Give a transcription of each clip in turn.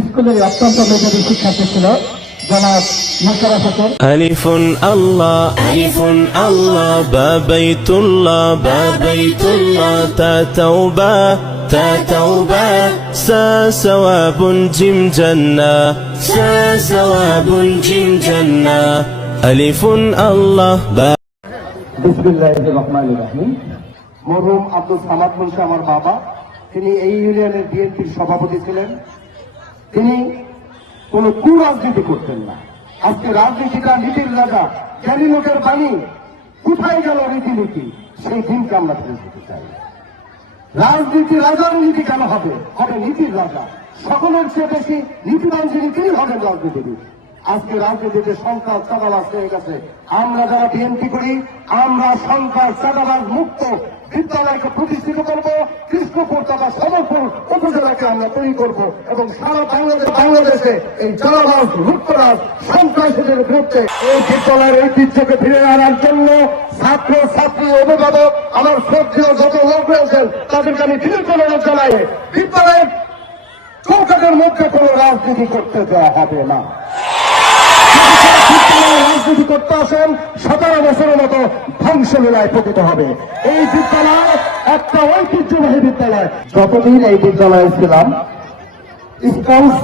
স্কুলের অত্যন্ত মেধাবী শিক্ষার্থী ছিল জনাব মোশাররফ হোসেন। আলিফুন আল্লাহ আলিফুন আল্লাহ বা বাইতুল্লাহ বা বাইতুল্লাহ তা তাওবা তা তাওবা সা সাওয়াবুন জিম জান্নাহ সা সাওয়াবুন জিম জান্নাহ আলিফুন আল্লাহ বা বিসমিল্লাহির রহমানির রহিম। মরহুম আব্দুল সামাদ মুন্সি আমার বাবা, তিনি এই ইউনিয়নের বিএনপির সভাপতি ছিলেন। তিনি কোন কুরাজনীতি করতেন না। আজকে রাজনীতিটা নীতির রাজা, জ্ঞানী লোকের বাণী, কোথায় গেল রীতিনীতি, সেই দিনকে আমরা ফিরে যেতে চাই। রাজনীতি রাজার নীতি কেন হবে? হবে নীতির রাজা। সকলের চেয়ে বেশি নীতিবান যিনি তিনি হবেন রাজনীতিবিদ। আজকে রাজনীতিতে সন্ত্রাস চাঁদাবাজ হয়ে গেছে। আমরা যারা বিএনপি করি, আমরা সন্ত্রাস চাঁদাবাজ মুক্ত বিদ্যালয়কে প্রতিষ্ঠিত করব। কৃষ্ণপুর তথা সদরপুর উপজেলাকে আমরা তৈরি করব এবং সারা বাংলাদেশে এই চাঁদাবাজ লুটতরাজ সন্ত্রাসীদের বিরুদ্ধে এই বিদ্যালয়ের ঐতিহ্যকে ফিরে আনার জন্য ছাত্র ছাত্রী অভিভাবক আমার শ্রদ্ধেয় যত লোক রয়েছেন তাদেরকে আমি বিনীত অনুরোধ জানাই, বিদ্যালয়ের চৌকাঠের মধ্যে কোন রাজনীতি করতে দেওয়া হবে না। রাজনীতি করতে আসেন 17 বছরের মতো ধ্বংসলীলায় পতিত হবে। এই বিদ্যালয় একটা ঐতিহ্যবাহী বিদ্যালয়। যতদিন এই বিদ্যালয়ে ছিলাম, স্কাউট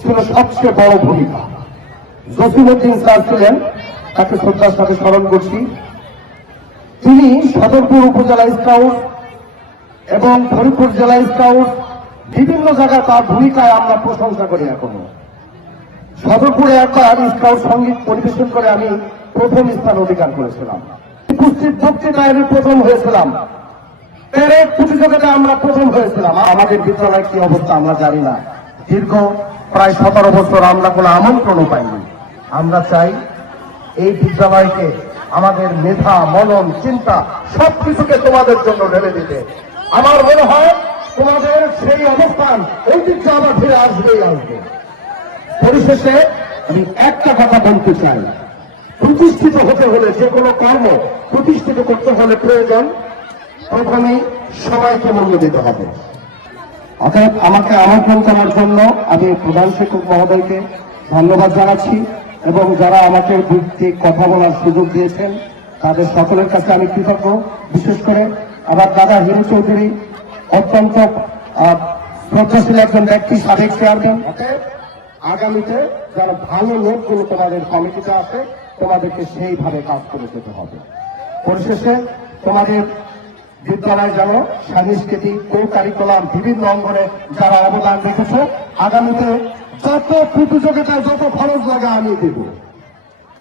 ছিল সবচেয়ে বড় ভূমিকা। জসিমউদ্দিন স্যার ছিলেন, তাকে শ্রদ্ধার সাথে স্মরণ করছি। তিনি সদরপুর উপজেলা স্কাউট এবং ফরিদপুর জেলা স্কাউট বিভিন্ন জায়গায় তার ভূমিকায় আমরা প্রশংসা করি। এখনো সদরপুরে একবার স্কাউট সঙ্গীত পরিবেশন করে আমি প্রথম স্থান অধিকার করেছিলাম। উপস্থিত বক্তৃতায় আমি প্রথম হয়েছিলাম। প্যারেড প্রতিযোগিতায় আমরা প্রথম হয়েছিলাম। আমাদের বিদ্যালয়ের কি অবস্থা আমরা জানি না। দীর্ঘ প্রায় 17 বছর আমরা কোনো আমন্ত্রণও পাইনি। আমরা চাই এই বিদ্যালয়কে আমাদের মেধা, মনন, চিন্তা সবকিছুকে তোমাদের জন্য ঢেলে দিতে। আমার মনে হয় তোমাদের সেই অবস্থান ঐতিহ্য আবার ফিরে আসবেই আসবে। পরিশেষে আমি একটা কথা বলতে চাই, প্রতিষ্ঠিত হতে হলে যে কোনো কর্ম প্রতিষ্ঠিত করতে হলে প্রয়োজন প্রথমেই সবাইকে মূল্য দিতে হবে। অতএব আমাকে আমন্ত্রণ করার জন্য আমি প্রধান শিক্ষক মহোদয়কে ধন্যবাদ জানাচ্ছি এবং যারা আমাকে ভিত্তিক কথা বলার সুযোগ দিয়েছেন তাদের সকলের কাছে আমি কৃতজ্ঞ। বিশেষ করে আমার দাদা হিরু চৌধুরী অত্যন্ত শ্রদ্ধাশীল একজন ব্যক্তি, সাবেক চেয়ারম্যান। আগামীতে যারা ভালো লোকগুলো তোমাদের কমিটিতে আছে তোমাদেরকে সেইভাবে কাজ করে যেতে হবে। পরিশেষে তোমাদের বিদ্যালয় যেন সাংস্কৃতিক কারিকুলাম বিভিন্ন অঙ্গনে যারা অবদান রেখেছ, আগামীতে যত প্রতিযোগিতায় যত খরচ লাগে আমি দেব।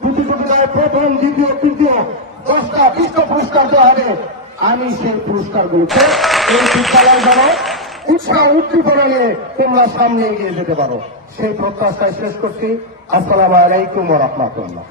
প্রতিযোগিতায় প্রথম, দ্বিতীয়, তৃতীয় 10টা 20টা পুরস্কার দেওয়া হবে। আমি সেই পুরস্কারগুলোকে এই বিদ্যালয় যেন উৎসাহ উদ্দীপনা নিয়ে তোমরা সামনে এগিয়ে যেতে পারো, সেই প্রত্যাশায় শেষ করছি। আসসালামু আলাইকুম ওয়া রাহমাতুল্লাহ।